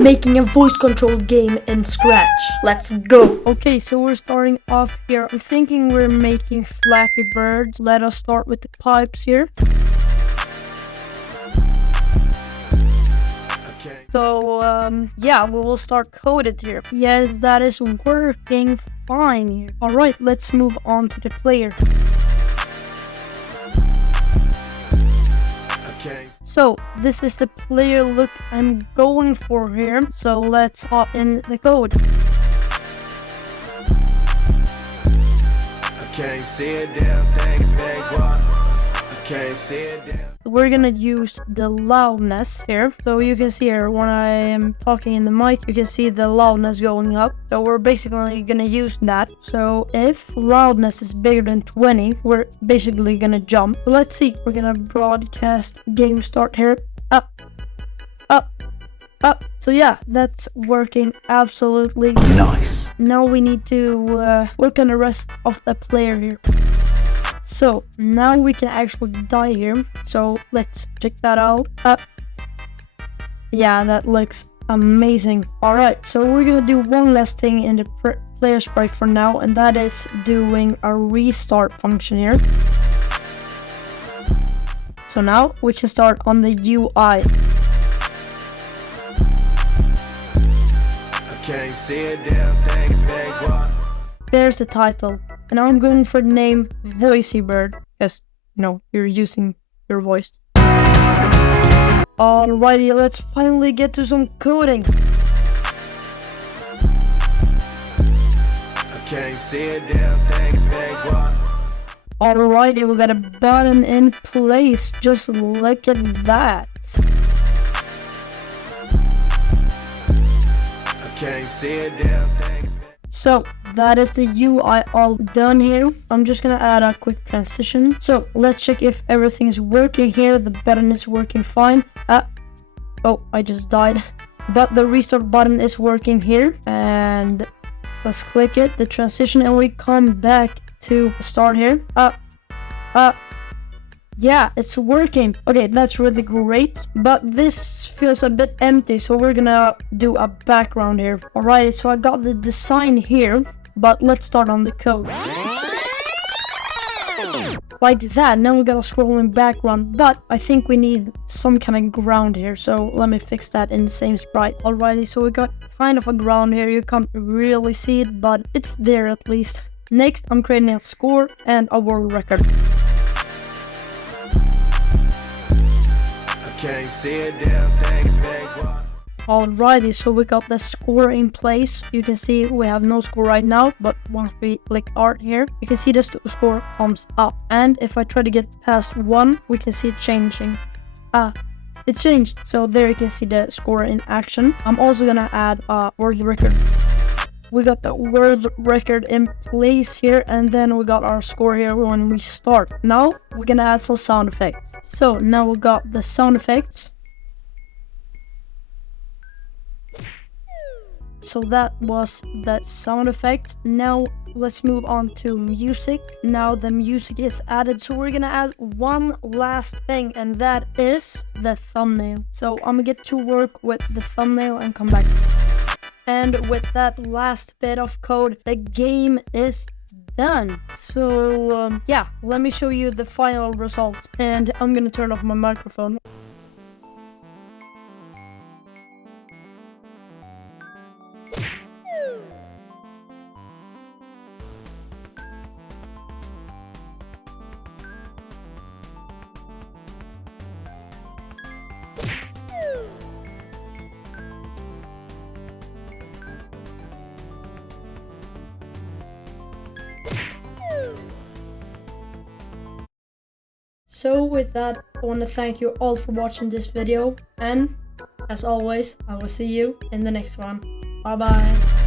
making a voice-controlled game in Scratch. Let's go! Okay, so we're starting off here. I'm thinking we're making Flappy Birds. Let us start with the pipes here. So, yeah, we will start coded here. Yes, that is working fine here. Alright, let's move on to the player. So, this is the player look I'm going for here. So, let's hop in the code. We're gonna use the loudness here. So you can see here when I am talking in the mic, you can see the loudness going up. So we're basically gonna use that. So if loudness is bigger than 20, we're basically gonna jump. So let's see. We're gonna broadcast game start here. Up, up, up. So yeah, that's working absolutely nice. Now we need to work on the rest of the player here. So now we can actually die here. So let's check that out. Yeah, that looks amazing. Alright, so we're gonna do one last thing in the player sprite for now, and that is doing a restart function here. So now we can start on the UI. There's the title. And now I'm going for the name Voicey Bird, because, you know, you're using your voice. Alrighty, let's finally get to some coding. Alrighty, we got a button in place. Just look at that. So that is the UI all done here. I'm just gonna add a quick transition. So let's check if everything is working here. The button is working fine. Oh, I just died. But the restart button is working here. And let's click it, the transition, and we come back to start here. Yeah, it's working. Okay, that's really great, but this feels a bit empty, so we're gonna do a background here. Alright, so I got the design here, but let's start on the code. Like that, now we got a scrolling background, but I think we need some kind of ground here, so let me fix that in the same sprite. Alrighty, so we got kind of a ground here. You can't really see it, but it's there at least. Next, I'm creating a score and a world record. Alrighty, so we got the score in place. You can see we have no score right now, but once we click art here, you can see the score comes up. And if I try to get past 1, we can see it changing. It changed. So there you can see the score in action. I'm also gonna add a world record. We got the world record in place here, and then we got our score here when we start. Now we're gonna add some sound effects. So now we got the sound effects. So that was the sound effect. Now let's move on to music. Now the music is added, so we're gonna add one last thing, and that is the thumbnail. So I'm gonna get to work with the thumbnail and come back. And with that last bit of code, the game is done. So yeah, let me show you the final results, and I'm gonna turn off my microphone. So with that, I want to thank you all for watching this video, and as always, I will see you in the next one. Bye bye.